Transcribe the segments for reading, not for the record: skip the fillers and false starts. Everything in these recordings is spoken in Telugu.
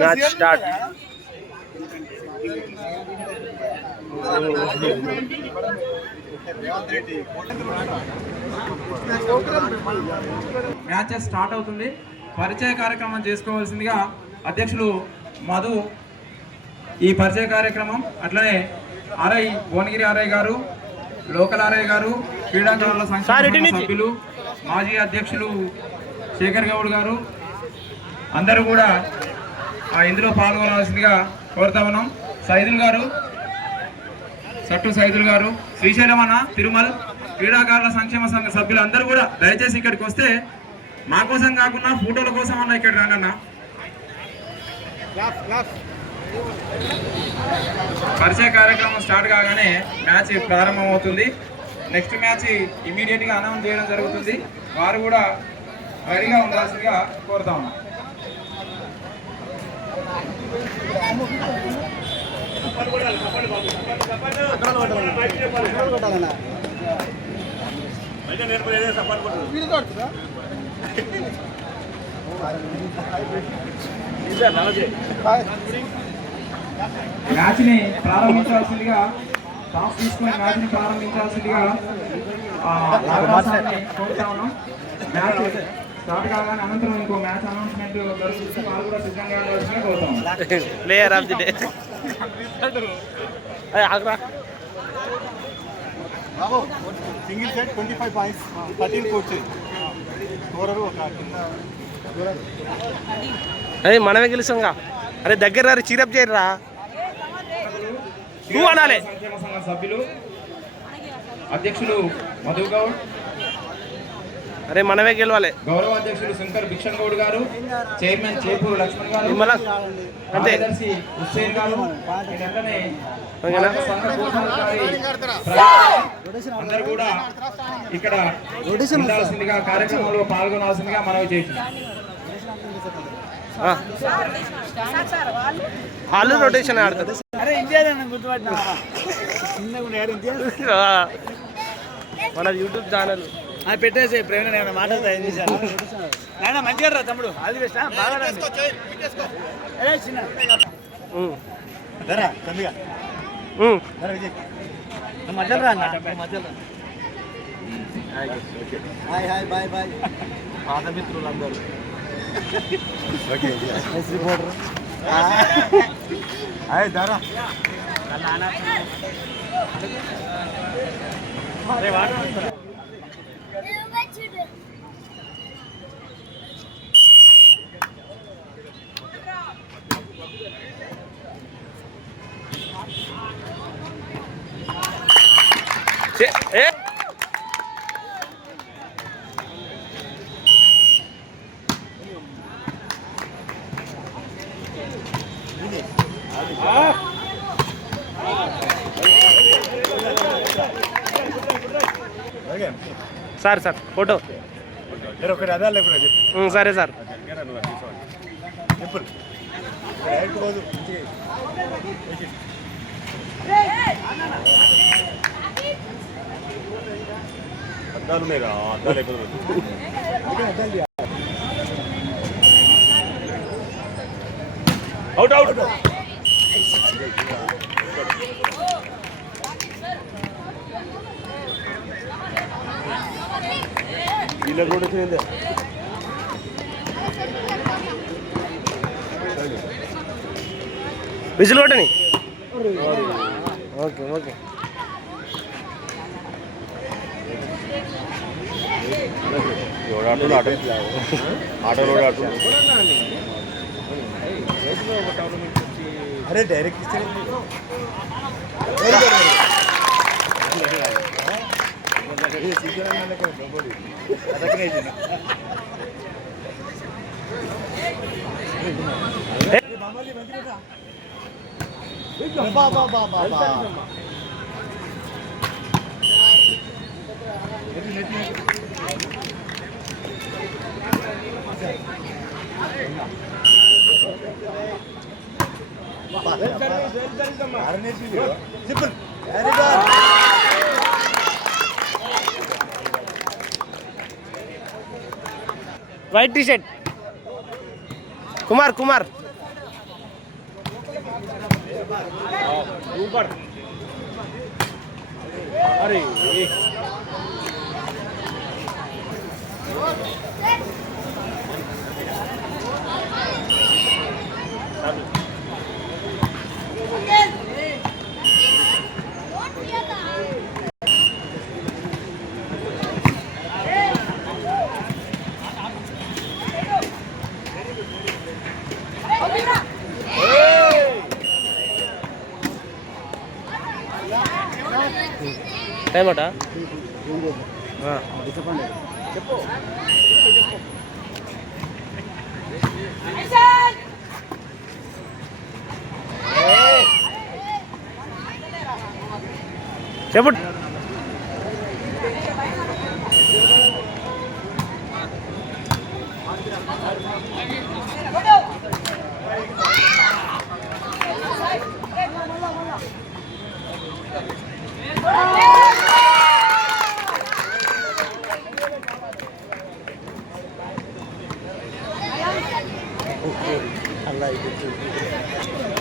Match start. మ్యాచ్ స్టార్ట్ అవుతుంది. పరిచయ కార్యక్రమం చేసుకోవాల్సిందిగా అధ్యక్షులు మధు ఈ పరిచయ కార్యక్రమం, అట్లనే ఆర్ఐ భువనగిరి ఆర్ఐ గారు, లోకల్ ఆర్ఐ గారు, క్రీడాకారుల సంఘ సభ్యులు, మాజీ అధ్యక్షులు శేఖర్ గౌడ్ గారు అందరూ కూడా ఇందులో పాల్గొనాల్సిందిగా కోరుతా ఉన్నాం. సైదుల్ గారు, సట్టు సైదుల్ గారు, శ్రీశైలం అన్న, తిరుమల్, క్రీడాకారుల సంక్షేమ సంఘ సభ్యులు అందరూ కూడా దయచేసి ఇక్కడికి వస్తే మా కోసం కాకుండా ఫోటోల కోసం అన్న ఇక్కడ రానన్న. పరిచయ కార్యక్రమం స్టార్ట్ కాగానే మ్యాచ్ ప్రారంభమవుతుంది. నెక్స్ట్ మ్యాచ్ ఇమీడియట్గా అనౌన్స్ చేయడం జరుగుతుంది. వారు కూడా రెడీగా ఉండాల్సిందిగా కోరుతా ఉన్నాం. మ్యాచ్ ని ప్రారంభించాల్సిందిగా టాస్ తీసుకుని మ్యాచ్ ని ప్రారంభించాల్సిందిగా కోరుతా ఉన్నాం. మ్యాచ్ స్టార్ట్ కాగానే అనంతరం ఇంకో మ్యాచ్ అనౌన్స్మెంట్ జరుగుతుంది. వాళ్ళు కూడా సిద్ధంగా ఉండాల్సిందిగా కోరుతాం. Player of the day single set 25 points, 13 coaches, scorer ఒక అదే మనమే గెలుస్తాంగా. అరే దగ్గర చీరప్ చేయరా నువ్వు అనాలి. సంక్షేమ సంఘ సభ్యులు అధ్యక్షులు మధు గౌడ్, అరే మనమే గెలవాలి. గౌరవ అధ్యక్షులు శంకర్ భిక్షన్ గౌడ్ గారు, చైర్మన్ చేపూరు లక్ష్మణ్ గారు, కార్యదర్శి హుస్సేన్ గారు, అందరూ కూడా ఇక్కడ ఉండాల్సిందిగా కార్యక్రమంలో పాల్గొనాల్సిందిగా మనవి చేస్తున్నాం. వాళ్ళు రొటేషన్ ఆడతారు. మన యూట్యూబ్ ఛానల్ పెట్టేసి ప్రేమ మాట్లాడతా. ఏం చేశాను నాయన మంచిగా రా తమ్ముడు, అది బెస్ట్ బాగా చిన్న తమ్మిగా విజయ్ మధ్యలో రా మధ్యలో. హాయ్ హాయ్ బాయ్ బాయ్ పాత మిత్రులు అందరూ. రిపోర్టర్ హాయ్ దారా సార్ సార్ ఫోటో సరే సార్. అద్దాలు ఉన్నాయిరా, అద్దాలు అయిపోతుంది. అవుట్ అవుట్ ఇలా కూడా చేయండి. విజిల్ కొట్టని. ఓకే ఓకే ఆటోలో అరే డైరెక్ట్ ఇస్తే simple white T shirt Kumar Kumar super అరే టైమట చెప్పు చెప్పు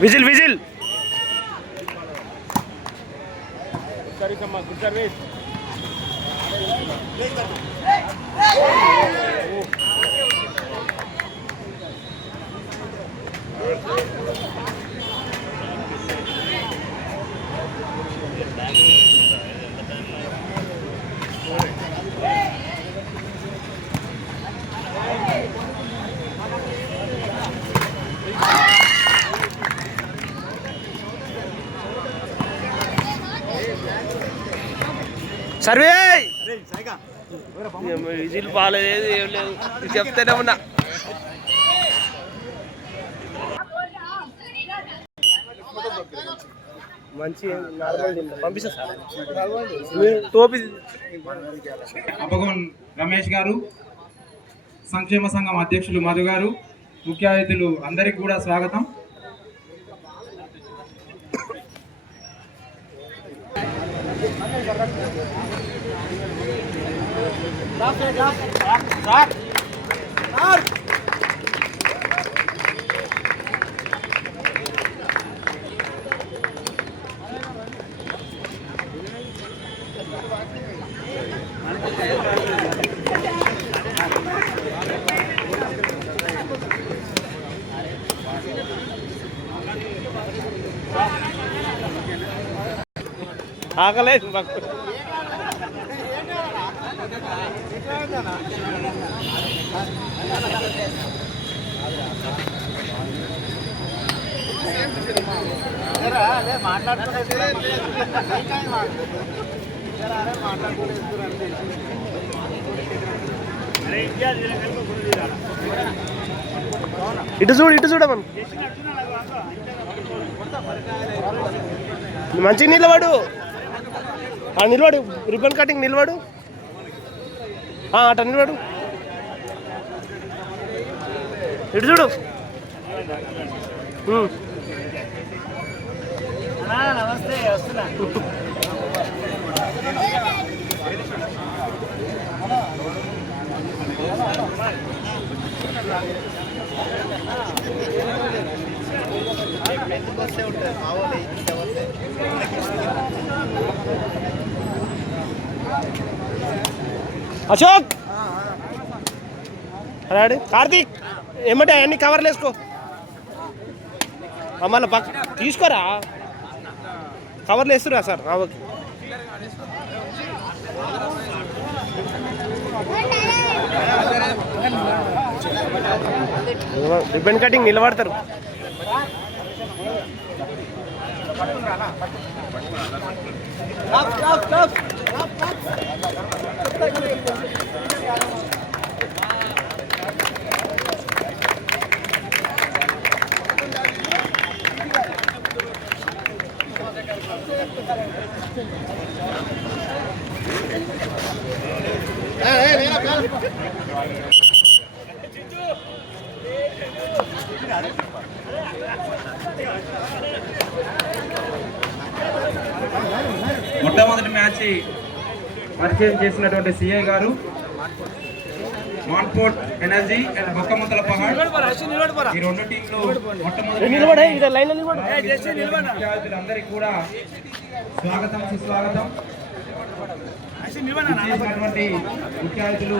whistle whistle good service survey whistle బాగాలేదు ఏం లేదు చెప్తేనే ఉన్నా మంచి పంపిస్తా సార్ టోపీ అప్పగోన్ రమేష్ గారు, సంక్షేమ సంఘం అధ్యక్షులు మధు గారు, ముఖ్య అతిథులు అందరికీ కూడా స్వాగతం. ఆగలేదు ఇటు చూడమను మంచిగా నిలబడు నిలబడు రిబ్బన్ కటింగ్ నిలబడు అట నిలబడు ఇటు చూడు నమస్తే వస్తున్నా అశోక్ అరే కార్తీక్ ఏమంటే అవన్నీ కవర్లు వేసుకో మళ్ళీ పక్క తీసుకోరా కవర్లు వేస్తురా సార్ ఓకే రిబ్బన్ కటింగ్ నిలబడతారు మొట్టమొదటి మ్యాచ్ పరిచయం చేసినటువంటి సిఐ గారు మాన్పోర్ట్ ఎనర్జీ అండ్ బొక్కముద్దల పహాడ్ ఈ రెండు టీంలు మొట్టమొదటి విద్యార్థులందరికీ కూడా స్వాగతం సుస్వాగతం. ఇచ్చేసినటువంటి ముఖ్య అతిథులు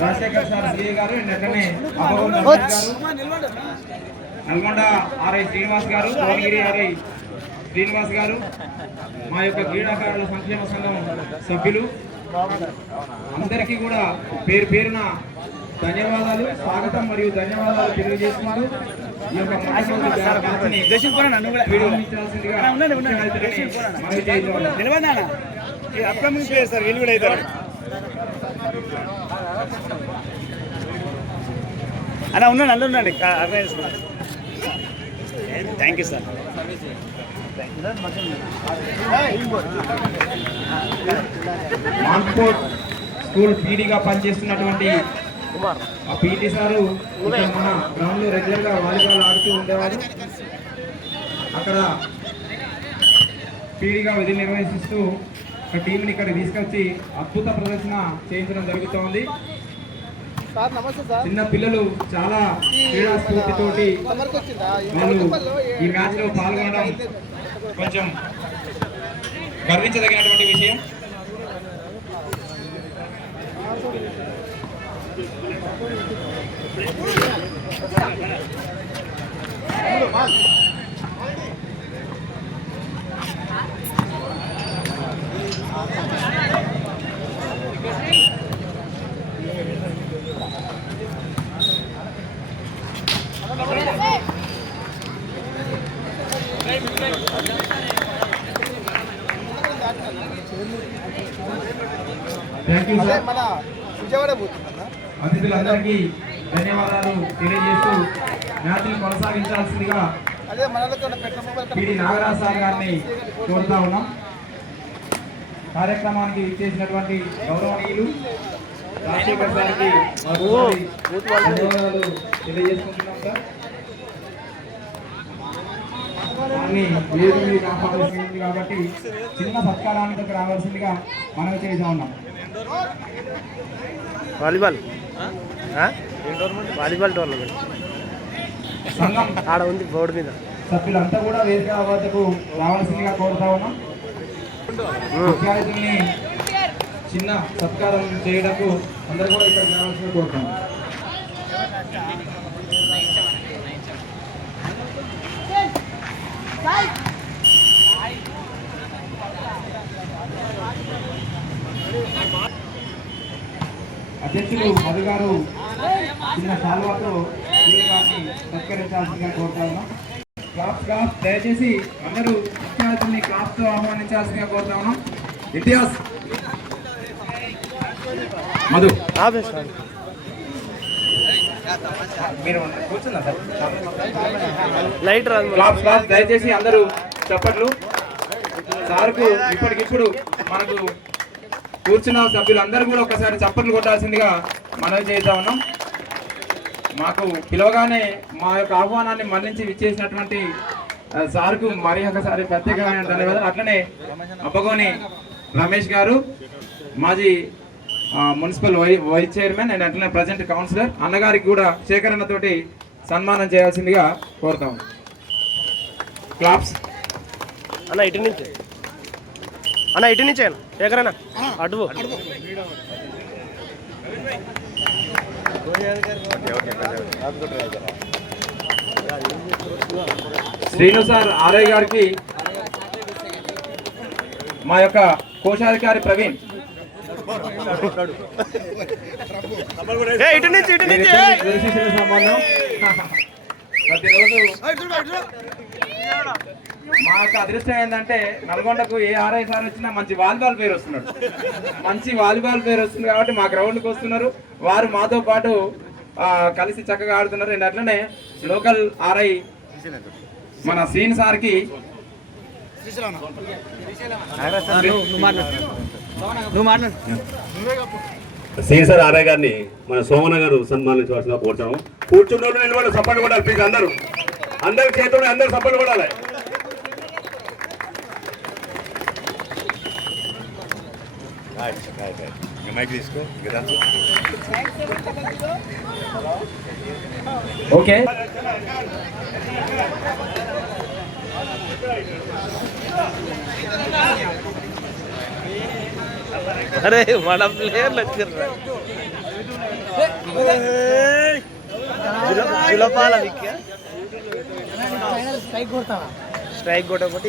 రాజశేఖర్ సార్ సిఏ గారు అండ్ అట్లనే అభగోన్ గారు, నల్గొండ ఆర్ఐ శ్రీనివాస్ గారు, భువనగిరి ఆర్ఐ శ్రీనివాస్ గారు, మా యొక్క క్రీడాకారుల సంక్షేమ సంఘం సభ్యులు అందరికీ కూడా పేరు పేరున ధన్యవాదాలు, స్వాగతం మరియు ధన్యవాదాలు తెలియజేసుకుంటూ ఈ యొక్క సార్ వీళ్ళు కూడా అవుతారు అన్న. ఉన్నాడు అన్న ఉండండి ఆర్గనైజ్. Thank you sir. మాన్పోర్ట్ స్కూల్ పీడీగా పనిచేస్తున్నటువంటి ఆ పీటీ సారు ఇక్కడ మన గ్రౌండ్ లో రెగ్యులర్ గా వాలీబాల్ ఆడుతూ ఉండేవారు. అక్కడ పీడీగా విధులు నిర్వహిస్తూ ఒక టీంని ఇక్కడ తీసుకొచ్చి అద్భుత ప్రదర్శన చేయించడం జరుగుతోంది. చిన్న పిల్లలు చాలా క్రీడా స్ఫూర్తితోటి వాళ్ళు ఈ మ్యాచ్ లో పాల్గొనడం కొంచెం గర్వించదగినటువంటి విషయం. Thank you sir. అతిథులందరికీ ధన్యవాదాలు తెలియజేస్తూ మ్యాచ్ని కొనసాగించాల్సిందిగా పిడి నాగరాజ్ సార్ గారిని కోరుతా ఉన్నాం. కార్యక్రమానికి ఇచ్చేసినటువంటి గౌరవనీయులు రాజశేఖర్ సార్కి ధన్యవాదాలు తెలియజేసుకుంటున్నాం సార్. వారిని వేదికకి కాపాడాల్సింది కాబట్టి చిన్న సత్కారానికి రావాల్సిందిగా మనం చేస్తూ ఉన్నాం. వాలీబాల్ వాలీబాల్ టోర్నమెంట్ సంఘం ఆడ ఉంది బోర్డు మీద. సభ్యులంతా కూడా వేదిక వద్దకు రావాల్సిందిగా కోరుతా ఉన్నాం. విద్యార్థుల్ని చిన్న సత్కారం చేయడానికి అందరూ కూడా ఇక్కడ రావాల్సిందిగా కోరుతాం. అధ్యక్షులు మధు గారు చిన్న సాల్వాతో గారిని సత్కరించాల్సిందిగా కోరుతా ఉన్నాం. క్లాప్స్ దయచేసి అందరూ విద్యార్థుల్ని క్లాప్స్ తో ఆహ్వానించాల్సిందిగా కోరుతా ఉన్నాం. ఇంతియాజ్ మధు మీరు కూర్చున్నా సార్. లైట్ క్లాప్స్ దయచేసి అందరూ చప్పట్లు. సార్కు ఇప్పటికిప్పుడు మనకు కూర్చున్న సభ్యులందరూ కూడా ఒకసారి చప్పట్లు కొట్టాల్సిందిగా మనవి చేస్తా ఉన్నాం. మాకు పిలవగానే మా యొక్క ఆహ్వానాన్ని మన్నించి విచ్చేసినటువంటి సార్కు మరి ఒకసారి ప్రత్యేకమైన ధన్యవాదాలు. అట్లనే అబ్బగోని రమేష్ గారు మాజీ మున్సిపల్ వైస్ చైర్మన్ అండ్ అట్లనే ప్రజెంట్ కౌన్సిలర్ అన్నగారికి కూడా సేకరణతోటి సన్మానం చేయాల్సిందిగా కోరుతాం. క్లాప్స్ అన్న ఇటు నుంచి అన్న ఇటు నుంచి అన్న శేఖరన్న అడుగు. శ్రీను సార్ ఆర్ఐ గారికి మా యొక్క కోశాధికారి ప్రవీణ్ ఇటు నుంచి సంబంధం ప్రతిరోజు మా యొక్క అదృష్టం ఏంటంటే నల్గొండకు ఏ ఆర్ఐ సార్ వచ్చినా మంచి వాలీబాల్ పేరు వస్తున్నాడు. మంచి వాలీబాల్ పేరు వస్తుంది కాబట్టి మా గ్రౌండ్కి వస్తున్నారు. వారు మాతో పాటు కలిసి చక్కగా ఆడుతున్నారు. అండ్ అట్లనే లోకల్ ఆర్ఐ మన శ్రీన్ సార్కి శ్రీసార్ ఆర్ఐ గారిని మన సోమన గారు సన్మానించవలసిన కోరుతాము. కూర్చున్న వాళ్ళు నిలబడి సపోర్ట్ కొట్టాలి ప్లీజ్. అందరు చేతులు అందరు సపోర్ట్ కొట్టాలి. ఓకే అరే మన ప్లేయర్లు వచ్చారు జులపాల స్ట్రైక్ కొట్టకపోతే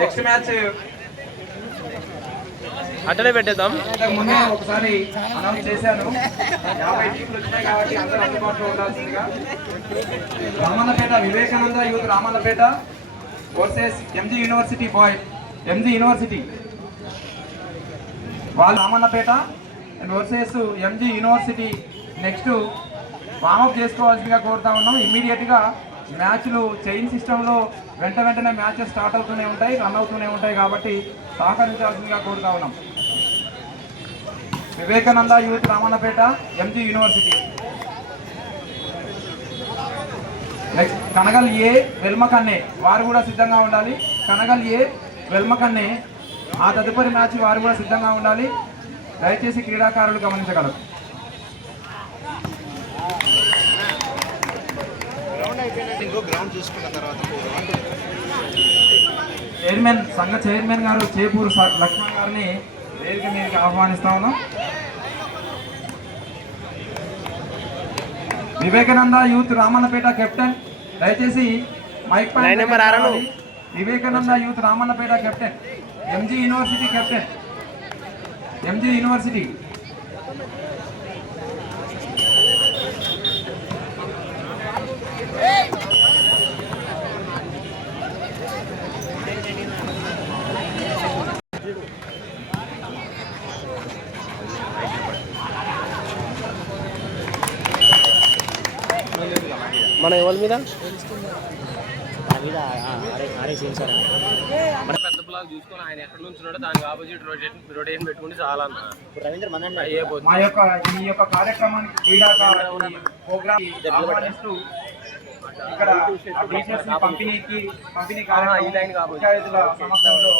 నెక్స్ట్ మ్యాచ్ అట్టనే పెట్టేద్దాం. ముందే ఒకసారి అనౌన్స్ చేశాను. 50 టీంలు వచ్చినాయి కాబట్టి అందరూ అందుబాటులో ఉండాల్సిందిగా. Ramannapeta Vivekananda youth Ramannapeta versus MG university boy MG university వాళ్ళు Ramannapeta and versus MG university. Next warm up చేసుకోవాల్సిందిగా కోరుతా ఉన్నాం. ఇమ్మీడియట్గా మ్యాచ్లు చైన్ సిస్టంలో వెంటనే మ్యాచెస్ స్టార్ట్ అవుతూనే ఉంటాయి, రన్ అవుతూనే ఉంటాయి కాబట్టి సహకరించాల్సిందిగా కోరుతా ఉన్నాం. Vivekananda youth Ramannapeta MG university. Next Kanagal A Velmakanne వారు కూడా సిద్ధంగా ఉండాలి. కనగల్ ఏ వెల్మకన్నే ఆ తదుపరి మ్యాచ్ వారు కూడా సిద్ధంగా ఉండాలి. దయచేసి క్రీడాకారులు గమనించగలరు. చైర్మన్ సంఘ చైర్మన్ గారు చేపూరు లక్ష్మణ్ గారిని వేదిక మీదకి ఆహ్వానిస్తా ఉన్నాం. వివేకానంద యూత్ రామన్నపేట కెప్టెన్ దయచేసి మైక్ పైన Vivekananda youth Ramannapet captain MG university captain MG university. మన ఎవరి మీద పెద్ద బ్లాక్ చూసుకొని ఆయన ఎక్కడ నుంచి ఉన్నాడో దానికి ఆపోజిట్ రొటేషన్ పెట్టుకుంటే చాలా మా యొక్క ఈ యొక్క కార్యక్రమానికి క్రీడాకారులు ప్రోగ్రామ్ ఆహ్వానిస్తూ ఇక్కడ టీచర్స్ పంపిణీ కార్యక్రమాల సమక్షంలో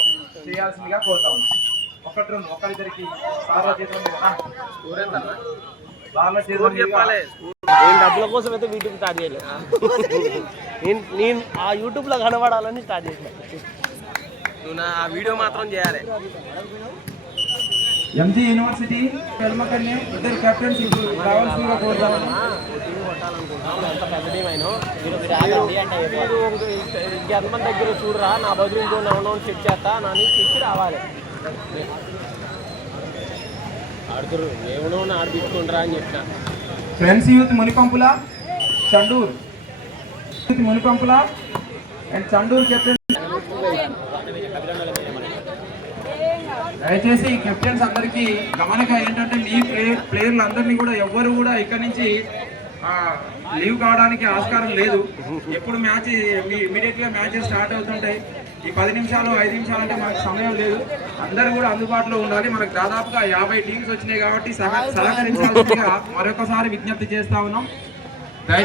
చేయాల్సిందిగా కోరుతా ఉన్నాం. ఒకరిద్దరికి చెప్పాలి. నేను డబ్బుల కోసం అయితే యూట్యూబ్ స్టార్ట్ చేయలేదు. నేను ఆ యూట్యూబ్లో కనబడాలని స్టార్ట్ చేసిన. నువ్వు నా వీడియో మాత్రం చేయాలి. ఎంజీ యూనివర్సిటీ వెల్మకన్నే ఇద్దరు కెప్టెన్స్ రావాల్సిందిగా కోరుతాను. ఎంత పెద్ద టీం అయినా మీరు ఇంకెంతమంది దగ్గర చూడరా, నా బదులు ఇంకో నవ్వు చెక్ చేస్తా నన్ను చెక్కి రావాలి. ఆడుతురు ఏమో ఆడిపించుకుంటారా అని చెప్పిన. Friends youth Munipampula Chandur Munipampula and Chandur captain. దయచేసి కెప్టెన్స్ అందరికీ గమనిక ఏంటంటే ప్లేయర్లు అందరినీ కూడా ఎవ్వరు కూడా ఇక్కడ నుంచి లీవ్ కావడానికి ఆస్కారం లేదు. ఎప్పుడు మ్యాచ్ ఇమీడియట్గా మ్యాచెస్ స్టార్ట్ అవుతుంటాయి. ఈ 10 నిమిషాలు 5 నిమిషాలు అంటే మనకు సమయం లేదు. అందరూ కూడా అందుబాటులో ఉండాలి. మనకు దాదాపుగా 50 టీమ్స్ వచ్చినాయి కాబట్టి సహకరించాల్సిందిగా మరొకసారి విజ్ఞప్తి చేస్తా ఉన్నాం. దయచేసి